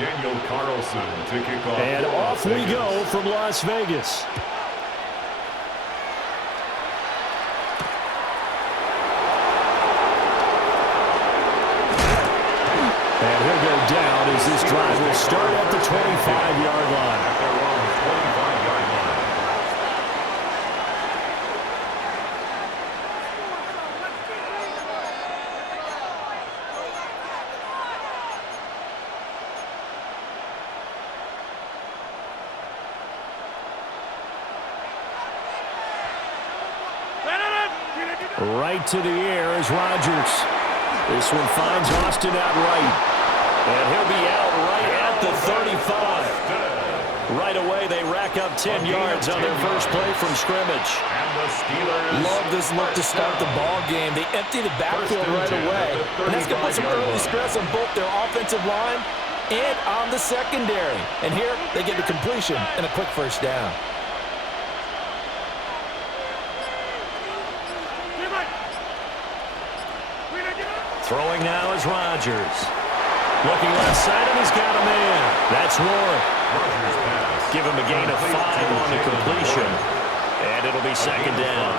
And off we go from Las Vegas. And he'll go down as this drive will start at the 25-yard line. Right to the air is Rodgers. This one finds Austin out right. And he'll be out right at the 35. Right away, they rack up 10 yards on their first play from scrimmage. Love this look to start the ball game. They empty the backfield right away. And that's going to put some early stress on both their offensive line and on the secondary. And here, they get the completion and a quick first down. Throwing now is Rodgers. Looking left side, and he's got a man. That's Warren. Give him a gain of 5 on the completion. And it'll be second down.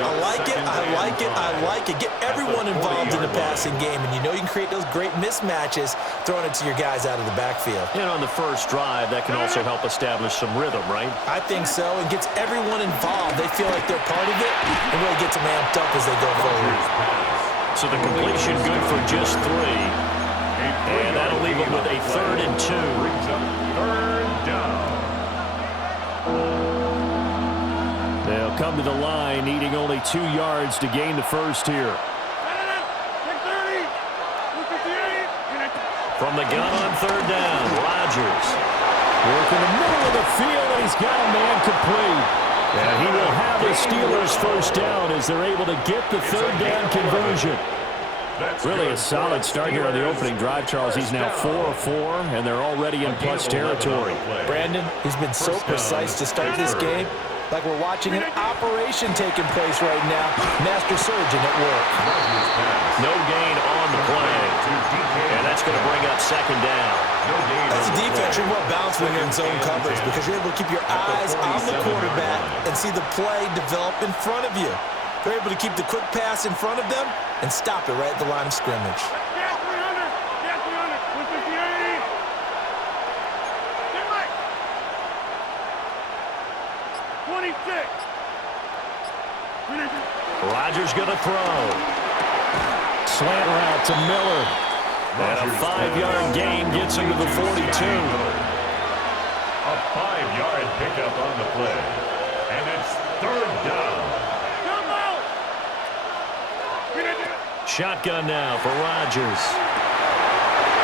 I like it, I like it, I like it. Get everyone involved in the passing game, and you know you can create those great mismatches throwing it to your guys out of the backfield. And on the first drive, that can also help establish some rhythm, right? I think so. It gets everyone involved. They feel like they're part of it and really gets them amped up as they go forward. So the completion good for just 3. And that'll leave them with a 3rd and 2. Third down. They'll come to the line, needing only 2 yards to gain the first here. From the gun on 3rd down, Rodgers. Working the middle of the field, and he's got a man complete. And he will have the Steelers first down as they're able to get the 3rd down conversion. Really a solid start here on the opening drive, Charles. He's now 4 of 4, and they're already in plus territory. Brandon, he's been so precise to start this game, like we're watching an operation taking place right now. Master surgeon at work. No gain on the play. And that's going to bring up second down. That's a defense you're more balanced when you're in zone coverage because you're able to keep your eyes on the quarterback and see the play develop in front of you. They're able to keep the quick pass in front of them and stop it right at the line of scrimmage. Rodgers going to throw. Slant route to Miller. And a 5-yard gain gets him to the 42. A 5-yard pickup on the play. And it's 3rd down. Shotgun now for Rodgers.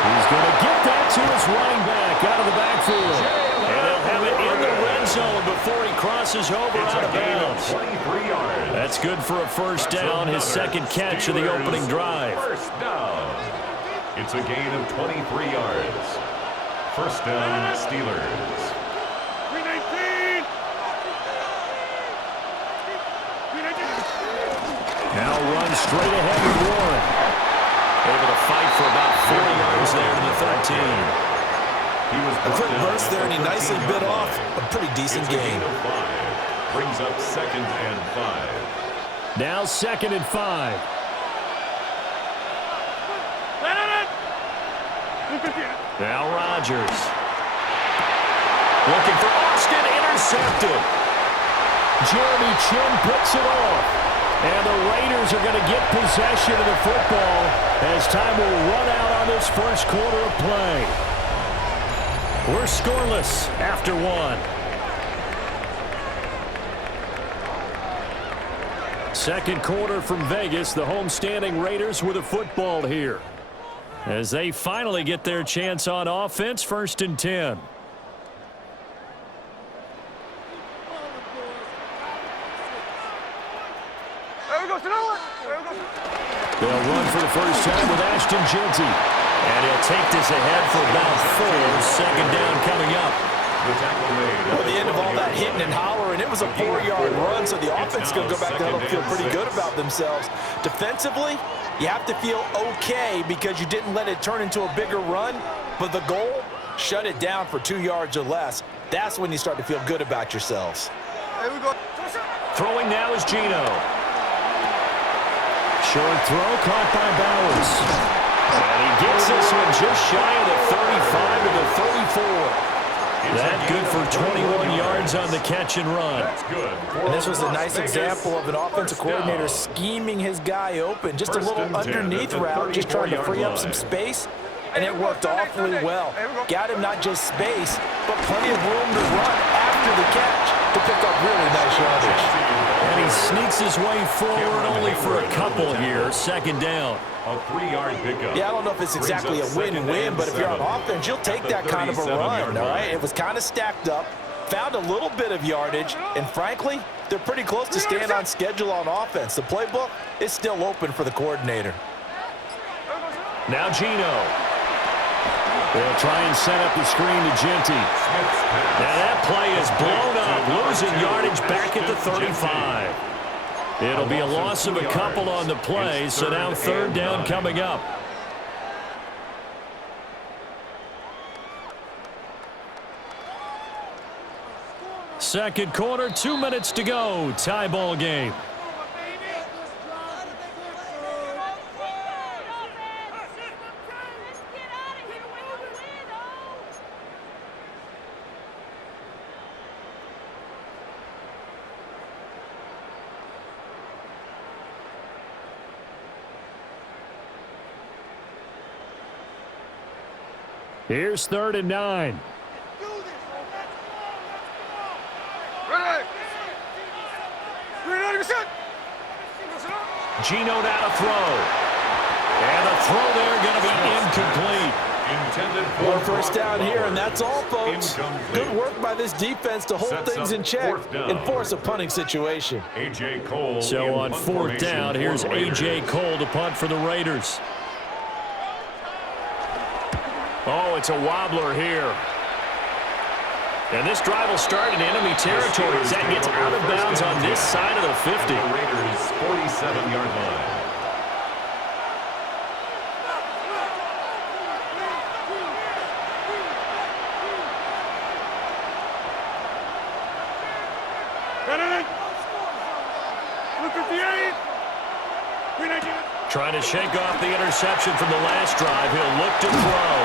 He's going to get that to his running back out of the backfield. And he'll have it in the red zone before he crosses over out of bounds. That's good for a first down, his second catch of the opening drive. First down. It's a gain of 23 yards. First down, Steelers. Now runs straight ahead with Warren. Able to fight for about 4 yards there to the 13. A quick burst there, and he nicely bit off a pretty decent gain. Brings up 2nd and 5. Now 2nd and 5. Now Rodgers. Looking for Austin, intercepted. Jeremy Chin picks it off. And the Raiders are going to get possession of the football as time will run out on this first quarter of play. We're scoreless after 1. Second quarter from Vegas, the homestanding Raiders with a football here. As they finally get their chance on offense, 1st and 10. They'll run for the first time with Ashton Jeanty. And he'll take this ahead for about 4. Second down coming up. Well, the end of all that hitting and hollering, it was a 4-yard run, so the offense is going to go back down and feel pretty good about themselves. Defensively, you have to feel okay because you didn't let it turn into a bigger run, but the goal shut it down for 2 yards or less, that's when you start to feel good about yourselves. Throwing now is Geno. Short throw caught by Bowers. And he gets this one just shy of the 35 to the 34. That good for 21 yards on the catch and run. And this was a nice example of an offensive coordinator scheming his guy open. Just a little underneath route, just trying to free up some space. And it worked awfully well. Got him not just space, but plenty of room to run after the catch to pick up really nice yardage. And he sneaks his way forward only for a couple here. Second down. A 3-yard pickup. Yeah, I don't know if it's exactly a win-win, but if you're on offense, you'll take that kind of a run, all right? It was kind of stacked up, found a little bit of yardage, and frankly, they're pretty close to staying on schedule on offense. The playbook is still open for the coordinator. Now Geno. They'll try and set up the screen to Genty. Now that play is blown up, losing yardage back at the 35. It'll be a loss of a couple on the play, so now third down coming up. Second quarter, 2 minutes to go. Tie ball game. Here's 3rd and 9. Geno now to throw. And the throw there going to be incomplete. One first down here, and that's all, folks. Good work by this defense to hold things in check and force a punting situation. A.J. Cole. So on 4th down, here's A.J. Cole to punt for the Raiders. Oh, it's a wobbler here. And this drive will start in enemy territory as that gets out of bounds on this side of the 50. The Raiders' 47-yard line. Trying to shake off the interception from the last drive. He'll look to throw.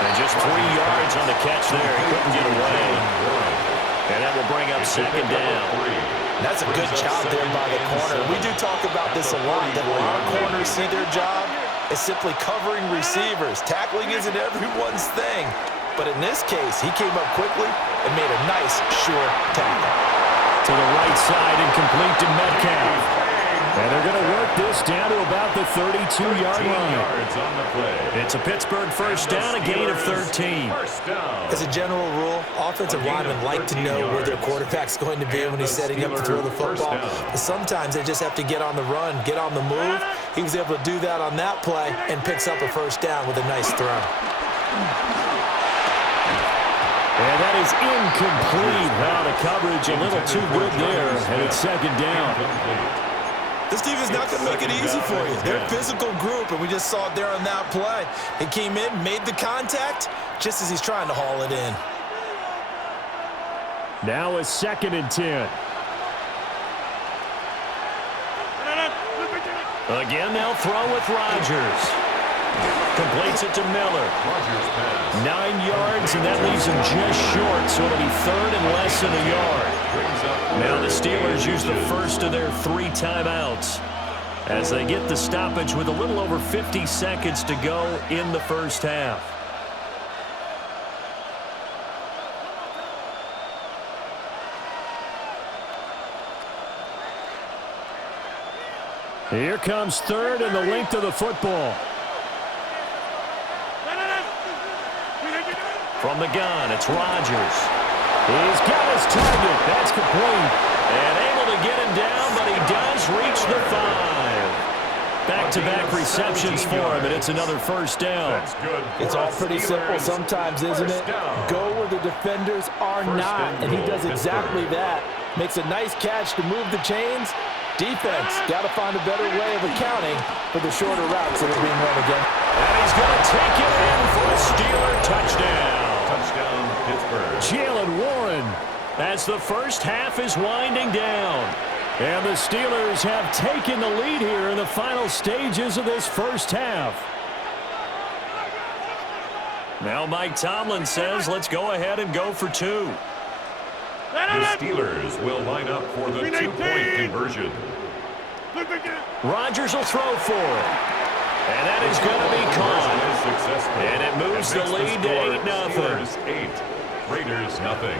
And just 3 yards on the catch there. He couldn't get away. And that will bring up second down. That's a good job there by the corner. We do talk about this a lot, that a lot of corners see their job as simply covering receivers. Tackling isn't everyone's thing. But in this case, he came up quickly and made a nice, sure tackle. To the right side and complete to Metcalf. And they're going to work this down to about the 32-yard line. It's a Pittsburgh first down, a gain of 13. As a general rule, offensive linemen like to know where their quarterback's going to be when he's setting up to throw the football. But sometimes they just have to get on the run, get on the move. He was able to do that on that play and picks up a first down with a nice throw. And that is incomplete. Wow, the coverage a little too good there, and it's second down. This defense is not going to make it easy for you. They're a physical group, and we just saw it there on that play. He came in, made the contact, just as he's trying to haul it in. Now a 2nd and 10. Again, they'll throw with Rodgers. Completes it to Miller. 9 yards, and that leaves him just short, so it'll be 3rd and less than a yard. Now the Steelers use the first of their 3 timeouts as they get the stoppage with a little over 50 seconds to go in the first half. Here comes 3rd and the length of the football. From the gun, it's Rodgers. He's got his target. That's complete. And able to get him down, but he does reach the 5. Back-to-back receptions for him, and it's another first down. It's all pretty simple sometimes, isn't it? Go where the defenders are not, and he does exactly that. Makes a nice catch to move the chains. Defense, got to find a better way of accounting for the shorter routes that are being run again. And he's going to take it in for a as the first half is winding down. And the Steelers have taken the lead here in the final stages of this first half. Now Mike Tomlin says, let's go ahead and go for two. The Steelers will line up for the two-point conversion. Rodgers will throw for it. And that is going to be caught. And it moves the lead to 8-0. Steelers 8, Raiders nothing.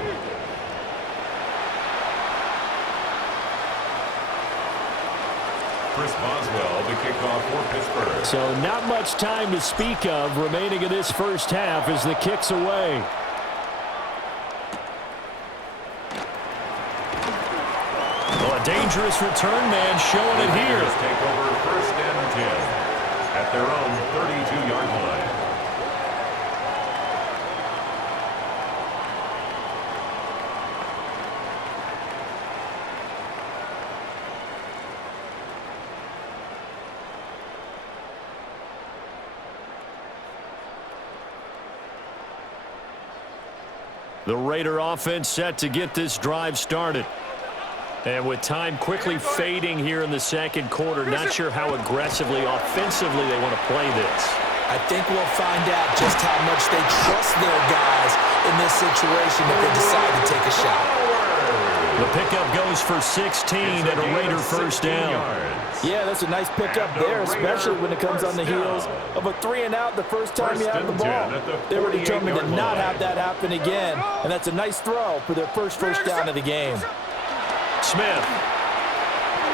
Chris Boswell, the kickoff for Pittsburgh. So not much time to speak of remaining in this first half as the kick's away. Well, a dangerous return man showing it here. Take over first and 10 at their own 32-yard line. The Raider offense set to get this drive started. And with time quickly fading here in the second quarter, not sure how aggressively, offensively they want to play this. I think we'll find out just how much they trust their guys in this situation if they decide to take a shot. The pickup goes for 16 and a Raider first down. Yeah, that's a nice pickup there, especially when it comes on the heels of a 3-and-out the first time you have the ball. They were determined to not have that happen again, and that's a nice throw for their first down of the game. Smith.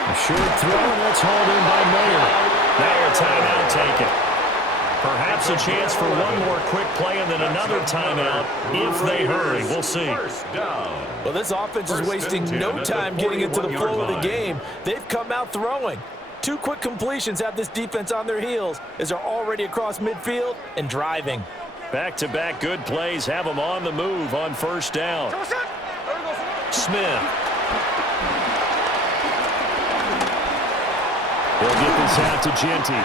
A short throw, and that's hauled in by Mayer. Now a timeout taken. Perhaps a chance for one more quick play and then another timeout if they hurry. We'll see. Well, this offense is wasting no time getting into the flow of the game. They've come out throwing. 2 quick completions have this defense on their heels as they're already across midfield and driving. Back-to-back good plays have them on the move on first down. Smith. They'll get this out to Genty.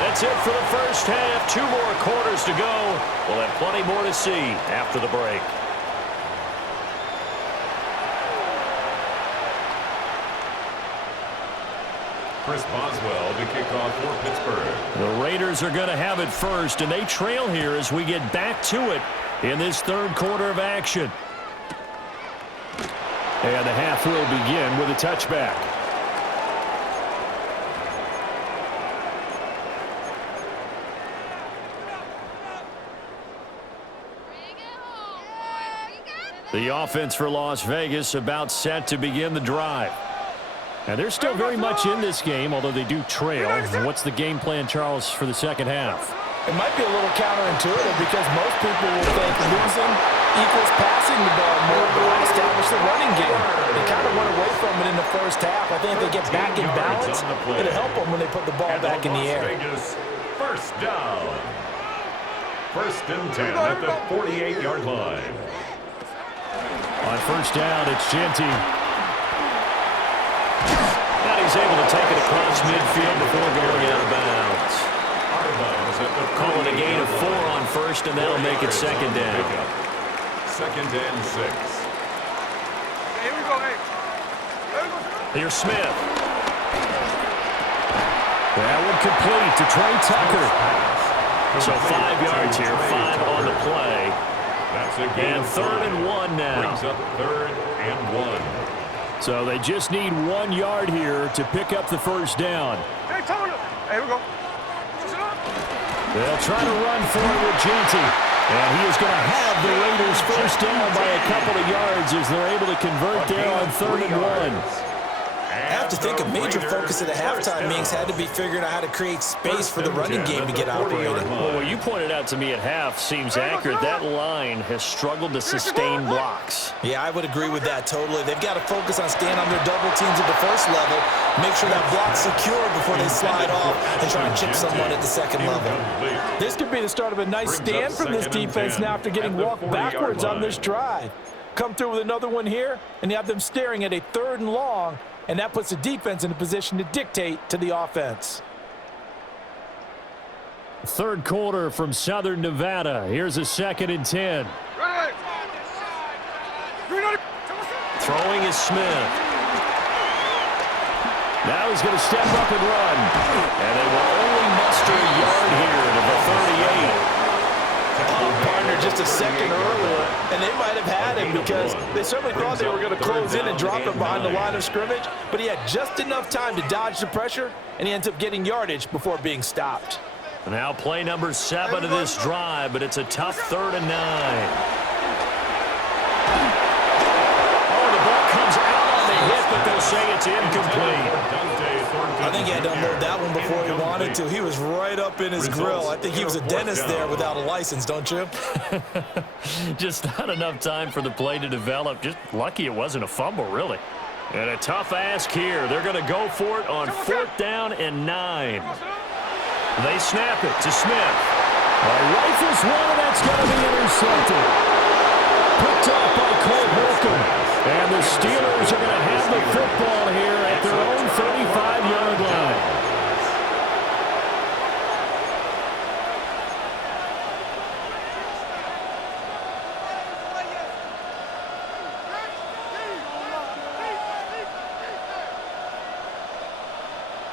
That's it for the first half. 2 more quarters to go. We'll have plenty more to see after the break. Chris Boswell to kick off for Pittsburgh. The Raiders are going to have it first, and they trail here as we get back to it in this third quarter of action. And the half will begin with a touchback. The offense for Las Vegas about set to begin the drive. And they're still very much in this game, although they do trail. What's the game plan, Charles, for the second half? It might be a little counterintuitive because most people will think losing equals passing the ball more, but I establish the running game. They kind of went away from it in the first half. I think if they get back in balance, it'll help them when they put the ball back in the air. Vegas, first down. First and 10 at the 48-yard line. On first down, it's Genty. And he's able to take it across midfield before going out of bounds. Calling a gain of 4 on first, and that'll make it second down. Second and 6. Here we go, hey. Here's Smith. That one complete to Trey Tucker. So 5 yards here, 5 on the play. That's a gain And third and 1 now. Brings up third and 1. So they just need 1 yard here to pick up the first down. Hey, Tony. Hey, here we go. They'll try to run for it with Genty. And he is going to have the Raiders first down by a couple of yards as they're able to convert there on third and 1. I have to think a major focus of the halftime meetings had to be figuring out how to create space for the running game to get operating. Well, what you pointed out to me at half seems accurate. That line has struggled to sustain blocks. Yeah, I would agree with that totally. They've got to focus on staying on their double teams at the first level, make sure that block's secure before they slide off and try and chip someone at the second level. This could be the start of a nice stand from this defense now after getting walked backwards on this drive. Come through with another one here, and you have them staring at a third and long, and that puts the defense in a position to dictate to the offense. Third quarter from Southern Nevada. Here's a 2nd and 10. Throwing is Smith. Now he's going to step up and run. And they will only muster a yard here to the 38. Partner just a second earlier, and they might have had him because they certainly thought they were going to close in and drop him behind the line of scrimmage, but he had just enough time to dodge the pressure, and he ends up getting yardage before being stopped. Now play number 7 of this drive, but it's a tough 3rd and 9. Oh, the ball comes out on the hit, but they'll say it's incomplete. I think he had to unload that one before he wanted to. He was right up in his grill. I think he was a dentist there without a license, don't you? Just not enough time for the play to develop. Just lucky it wasn't a fumble, really. And a tough ask here. They're going to go for it on 4th down and 9. They snap it to Smith. Rifles one, and that's going to be intercepted. Picked off by Cole Holcomb. And the Steelers are going to have the football here at their own 35-yard line.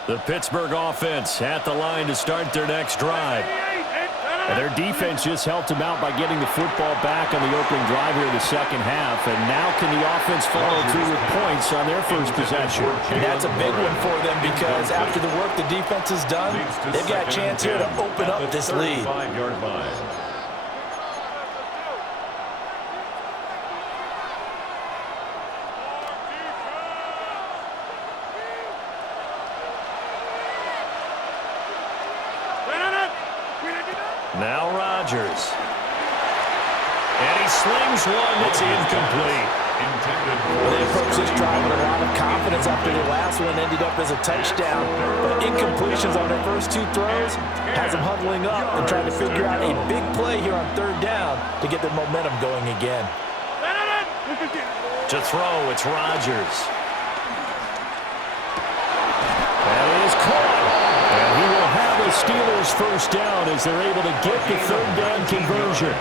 The Pittsburgh offense at the line to start their next drive. And their defense just helped them out by getting the football back on the opening drive here in the second half. And now can the offense follow through with points on their first possession? And that's a big one for them because after the work the defense has done, they've got a chance here to open up this lead. Now Rodgers. And he slings one that's incomplete. Well, they approached this drive with a lot of confidence after the last one ended up as a touchdown. But incompletions on their first 2 throws has them huddling up and trying to figure out a big play here on 3rd down to get their momentum going again. To throw, it's Rodgers. And it is caught. And he will have the Steelers first down as they're able to get the 3rd down conversion.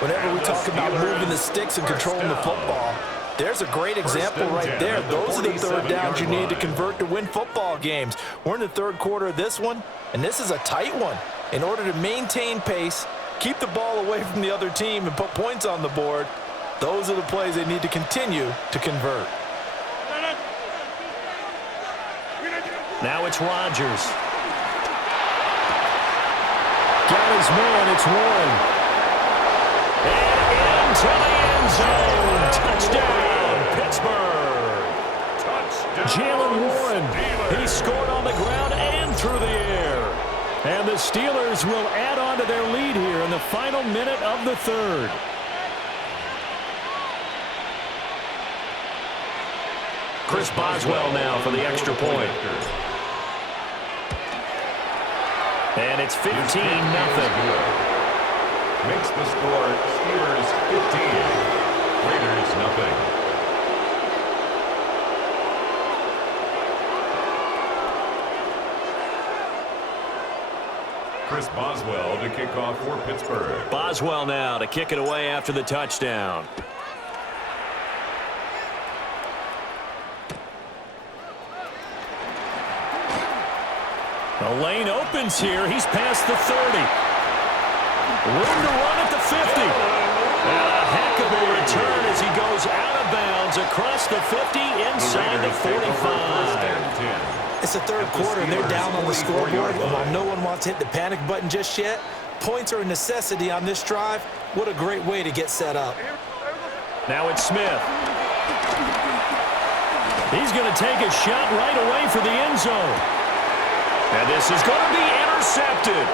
Whenever we talk about moving the sticks and controlling the football, there's a great example right there. Those are the 3rd downs you need to convert to win football games. We're in the 3rd quarter of this one, and this is a tight one. In order to maintain pace, keep the ball away from the other team, and put points on the board, those are the plays they need to continue to convert. Now it's Rodgers. Got his man, it's Warren. And into the end zone. Touchdown, Pittsburgh. Jalen Warren, he scored on the ground and through the air. And the Steelers will add on to their lead here in the final minute of the 3rd. Chris Boswell now for the extra point. And it's 15-0. Makes the score Steelers 15, Raiders nothing. Chris Boswell to kick off for Pittsburgh. Boswell now to kick it away after the touchdown. The lane opens here. He's past the 30. Room to run at the 50. And a heck of a return as he goes out of bounds across the 50 inside the 45. It's the 3rd quarter, and they're down on the scoreboard. And while no one wants to hit the panic button just yet, points are a necessity on this drive. What a great way to get set up. Now it's Smith. He's going to take a shot right away for the end zone. And this is going to be intercepted.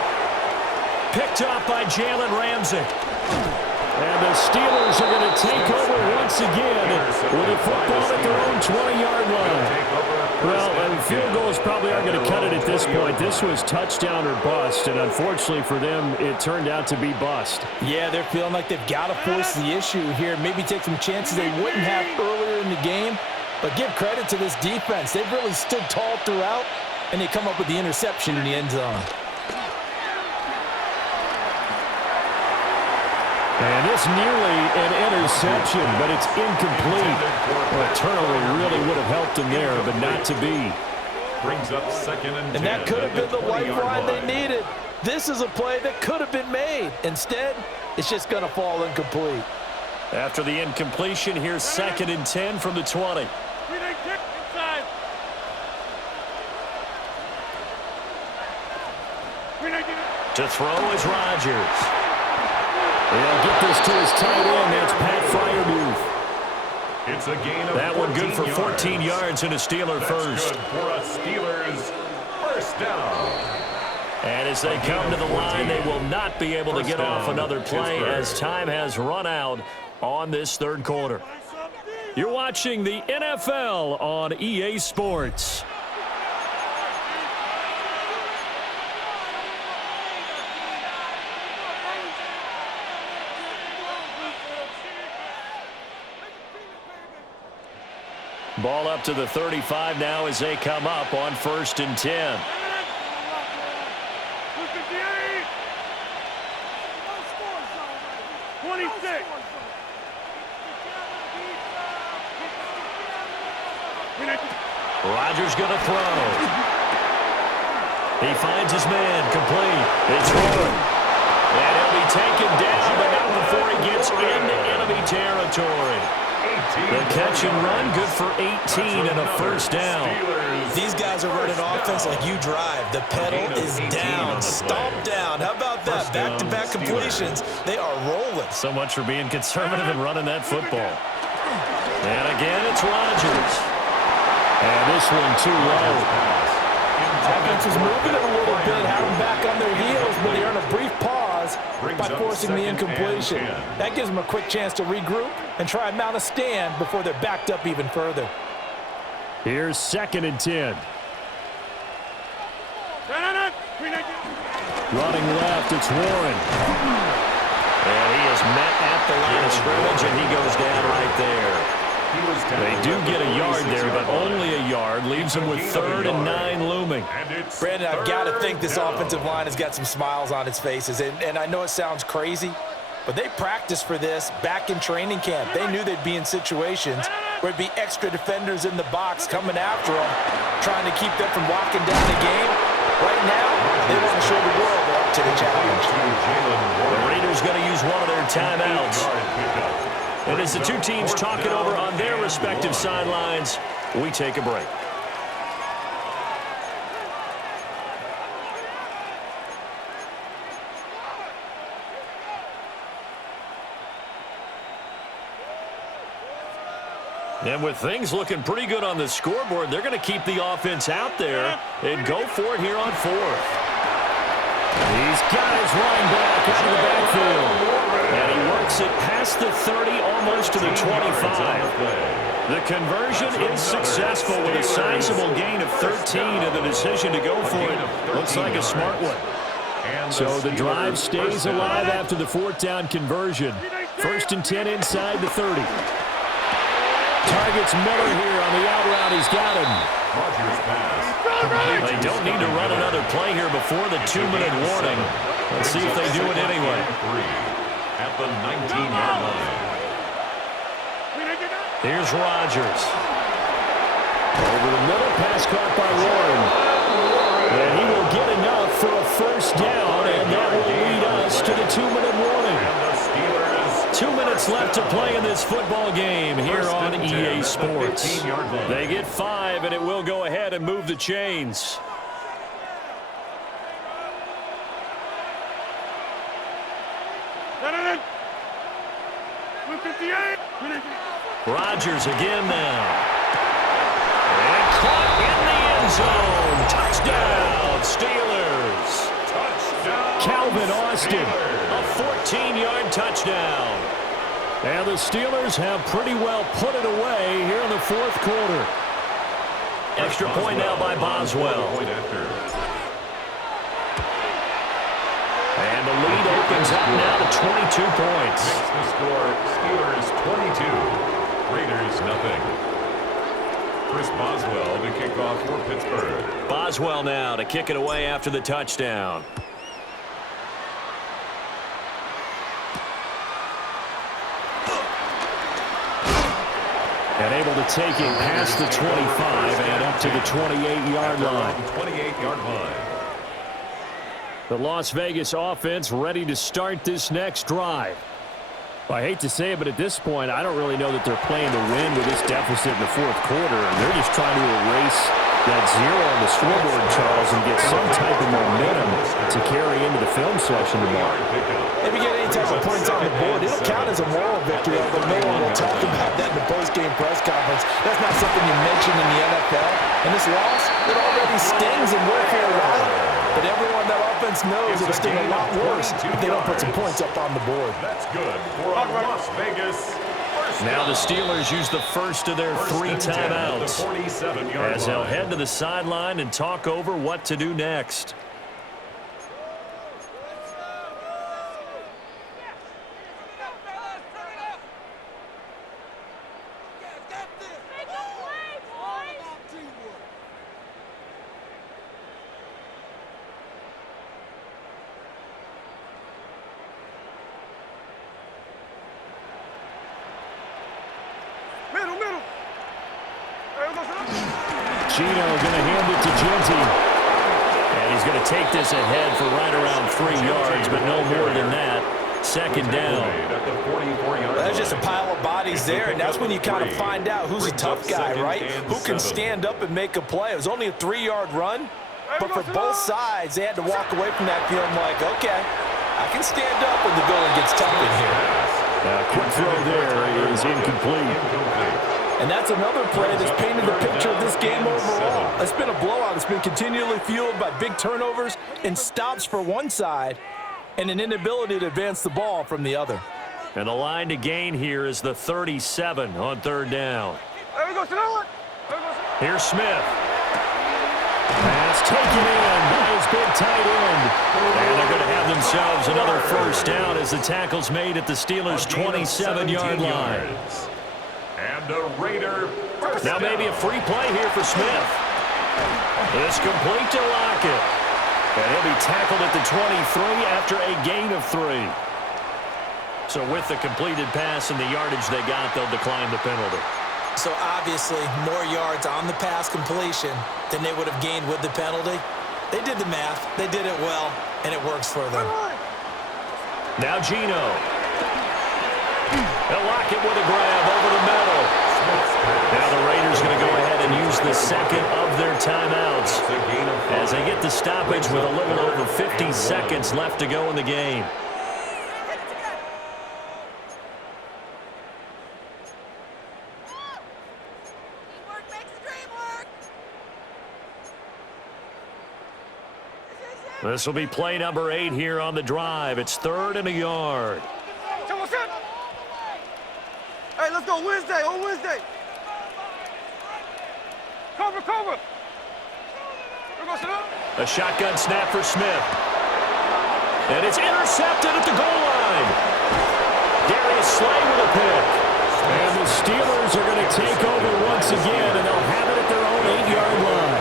Picked up by Jalen Ramsey. And the Steelers are going to take over once again with a football at their own 20-yard line. Well, field goals probably aren't going to cut it at this point. This was touchdown or bust, and unfortunately for them, it turned out to be bust. Yeah, they're feeling like they've got to force the issue here. Maybe take some chances they wouldn't have earlier in the game. But give credit to this defense. They've really stood tall throughout, and they come up with the interception in the end zone. And this nearly an interception, but it's incomplete. Well, a turnover really would have helped him there, but not to be. Brings up 2nd and 10. And that could have been the lifeline they needed. This is a play that could have been made. Instead, it's just going to fall incomplete. After the incompletion, here's 2nd and 10 from the 20. To throw is Rodgers. He'll get this to his tight end. That's Pat Freiermuth. It's a gain of that one good for 14 yards and a Steeler first. Good for a Steelers first down. And as they come to the line, they will not be able to get off another play as time has run out on this third quarter. You're watching the NFL on EA Sports. Ball up to the 35 now as they come up on 1st and 10. Rodgers going to throw. He finds his man, complete. It's Warren. And he'll be taken down, but not before he gets into enemy territory. The catch and run, good for 18 and a first down. These guys are running offense like you drive. The pedal is down, stomped down. How about that? Back-to-back completions. They are rolling. So much for being conservative and running that football. And again, it's Rodgers. And this one too low. Offense is moving it a little bit, having back on their heels, but they earn a brief pause by forcing the incompletion. That gives them a quick chance to regroup and try and mount a stand before they're backed up even further. Here's 2nd and 10. Running left, it's Warren. And he is met at the line of scrimmage, and he goes down right there. They do get a yard there, but only a yard. Leaves them with 3rd and 9 looming. Brandon, I've got to think this offensive line has got some smiles on its faces. And I know it sounds crazy, but they practiced for this back in training camp. They knew they'd be in situations where it'd be extra defenders in the box coming after them, trying to keep them from locking down the game. Right now, they want to show the world they're up to the challenge. The Raiders going to use one of their timeouts. And as the two teams talk it over on their respective sidelines, we take a break. And with things looking pretty good on the scoreboard, they're going to keep the offense out there and go for it here on 4th. He's got his running back out of the backfield. And he works it past the 30, almost to the 25. The conversion is successful with a sizable gain of 13, and the decision to go for it looks like a smart one. So the drive stays alive after the 4th down conversion. 1st and 10 inside the 30. Targets Miller here on the out route. He's got him. They don't need to run another play here before the 2-minute warning. Let's see if they do it anyway. At the 19-yard line. Here's Rodgers. Over the middle, pass caught by Warren. And he will get enough for a first down, and that will lead us to the 2-minute warning. 2 minutes left to play in this football game here on EA Sports. They get 5, and it will go ahead and move the chains. Rodgers again now. And caught in the end zone. Touchdown, Steelers. Touchdown, Calvin Austin. A 14-yard touchdown. And the Steelers have pretty well put it away here in the 4th quarter. Extra point now by Boswell. And the lead opens up now to 22 points. Makes the score Steelers 22. Raiders nothing. Chris Boswell to kick off for Pittsburgh. Boswell now to kick it away after the touchdown. And able to take it past the 25 and up to the 28-yard line. 28-yard line. The Las Vegas offense ready to start this next drive. I hate to say it, but at this point, I don't really know that they're playing to win with this deficit in the fourth quarter. And they're just trying to erase that zero on the scoreboard, Charles, and get some type of momentum to carry into the film section tomorrow. If you get any type of points on the board, it'll count as a moral victory, although no one will talk about that in the post-game press conference. That's not something you mention in the NFL. And this loss, it already stings and will for a while. But everyone that offense knows it'll sting a lot worse if they don't put some points up on the board. That's good for a Las Vegas. Now the Steelers use the first of their 3 timeouts as they'll head to the sideline and talk over what to do next. Gino going to hand it to Genty. And he's going to take this ahead for right around 3 yards, but no more than that. Second down. There's just a pile of bodies there, and that's when you kind of find out who's a tough guy, right? Who can stand up and make a play. It was only a 3-yard run, but for both sides, they had to walk away from that feeling like, okay, I can stand up when the going gets tough in here. Quick throw there is incomplete. And that's another play that's painted the picture of this game overall. It's been a blowout. It's been continually fueled by big turnovers and stops for one side and an inability to advance the ball from the other. And the line to gain here is the 37 on third down. Here's Smith. Pass taken in by his big tight end. And they're going to have themselves another first down as the tackle's made at the Steelers' 27-yard line. And a Raider. Now maybe a free play here for Smith. It's complete to Lockett. And he'll be tackled at the 23 after a gain of 3. So with the completed pass and the yardage they got, they'll decline the penalty. So obviously more yards on the pass completion than they would have gained with the penalty. They did the math. They did it well, and it works for them. Now Gino. They'll lock it with a grab over the middle. Now the Raiders going to go ahead and use the second of their timeouts as they get the stoppage with a little over 50 seconds left to go in the game. This will be play number 8 here on the drive. It's 3rd and a yard. Hey, let's go Wednesday, on Wednesday. Cover. A shotgun snap for Smith. And it's intercepted at the goal line. Darius Slay with a pick. And the Steelers are going to take over once again, and they'll have it at their own 8-yard line.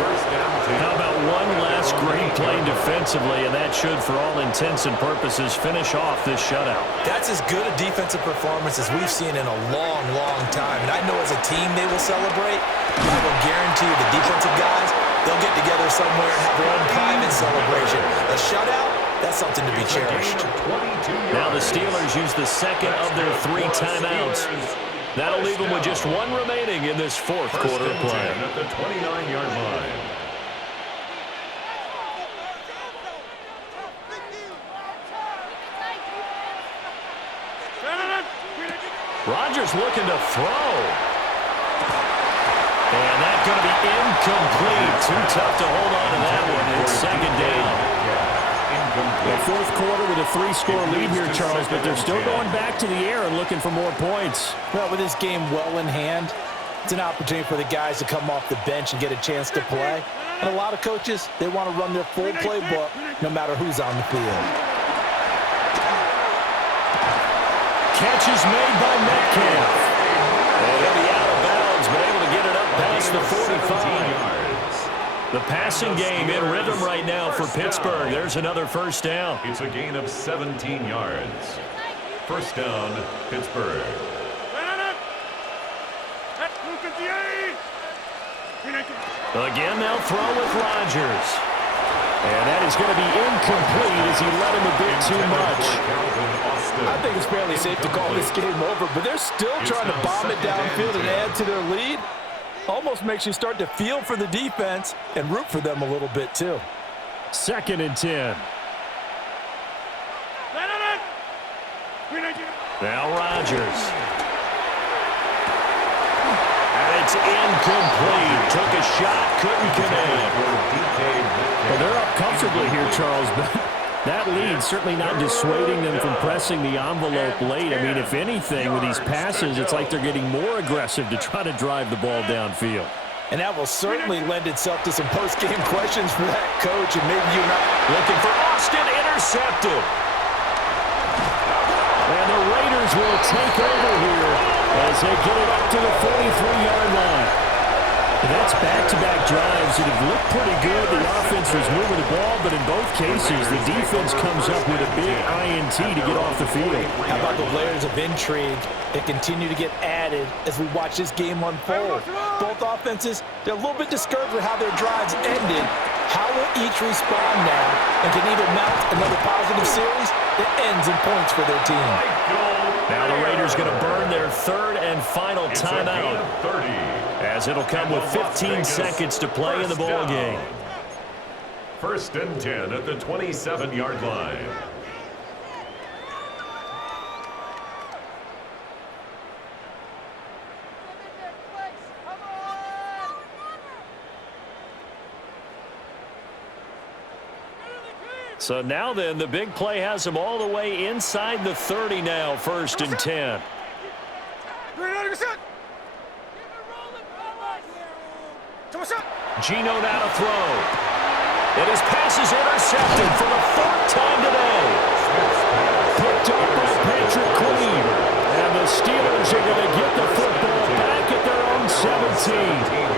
How about one last great play defensively, and that should, for all intents and purposes, finish off this shutout. That's as good a defensive performance as we've seen in a long, long time. And I know as a team they will celebrate. I will guarantee you the defensive guys, they'll get together somewhere and have their own private celebration. A shutout, that's something to be cherished. Now the Steelers use the second of their 3 timeouts. That'll leave them with just 1 remaining in this fourth quarter play. At the 29-yard line. Rodgers looking to throw. And that's going to be incomplete. Too tough to hold on to that one. It's second down. The fourth quarter with a 3-score lead here, Charles, but they're still going back to the air and looking for more points. Well, with this game well in hand, it's an opportunity for the guys to come off the bench and get a chance to play. And a lot of coaches, they want to run their full playbook no matter who's on the field. Catch is made by Metcalf. And he'll be out of bounds, but able to get it up past the 45. The passing game in rhythm right now for Pittsburgh. There's another first down. It's a gain of 17 yards. First down, Pittsburgh. Again, they'll throw with Rodgers. And that is going to be incomplete as he let him a bit too much. I think it's fairly safe to call this game over, but they're still trying to bomb it downfield and add to their lead. Almost makes you start to feel for the defense and root for them a little bit too. 2nd and 10. Now Rodgers. And it's incomplete. Took a shot, couldn't connect. Well, they're up comfortably here, Charles, but that lead certainly not dissuading them from pressing the envelope late. I mean, if anything, with these passes, it's like they're getting more aggressive to try to drive the ball downfield. And that will certainly lend itself to some post-game questions for that coach, and maybe you're not looking for Austin, intercepted. And the Raiders will take over here as they get it up to the 43-yard line. That's back-to-back drives that have looked pretty good. The offense was moving the ball, but in both cases, the defense comes up with a big INT to get off the field. How about the layers of intrigue that continue to get added as we watch this game unfold? Both offenses, they're a little bit discouraged with how their drives ended. How will each respond now and can either mount another positive series that ends in points for their team? Now the Raiders going to burn their 3rd and final timeout, as it'll come with 15 seconds to play in the ball game. 1st and 10 at the 27-yard line. So now then, the big play has them all the way inside the 30 now, 1st and 10. Geno now to throw. And his pass is intercepted for the 4th time today. Picked up by Patrick Queen. And the Steelers are going to get the football back at their own 17.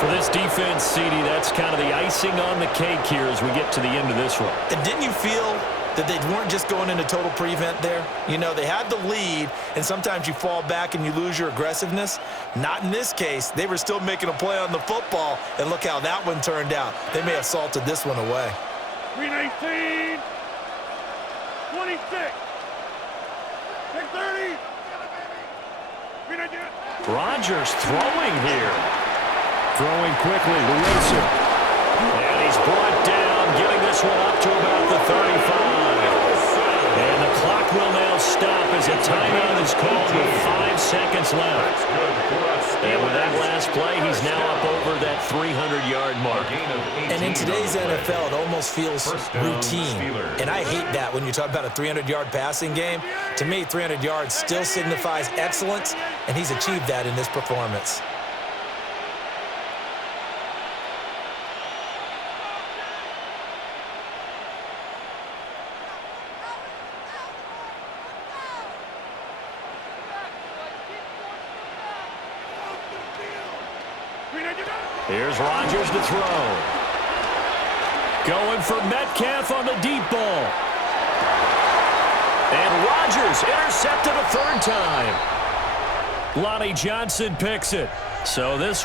For this defense, CD, that's kind of the icing on the cake here as we get to the end of this one. And didn't you feel that they weren't just going into total prevent there? You know, they had the lead, and sometimes you fall back and you lose your aggressiveness. Not in this case. They were still making a play on the football, and look how that one turned out. They may have salted this one away. 319, 26, 630. Rodgers throwing here. Throwing quickly, the racer. And he's brought down, getting this one up to about the 35. And the clock will now stop as a timeout is called with 5 seconds left. And with that last play, he's now up over that 300-yard mark. And in today's NFL, it almost feels routine. And I hate that when you talk about a 300-yard passing game. To me, 300 yards still signifies excellence, and he's achieved that in this performance. Here's Rodgers to throw. Going for Metcalf on the deep ball. And Rodgers intercepted a 3rd time. Lonnie Johnson picks it. So this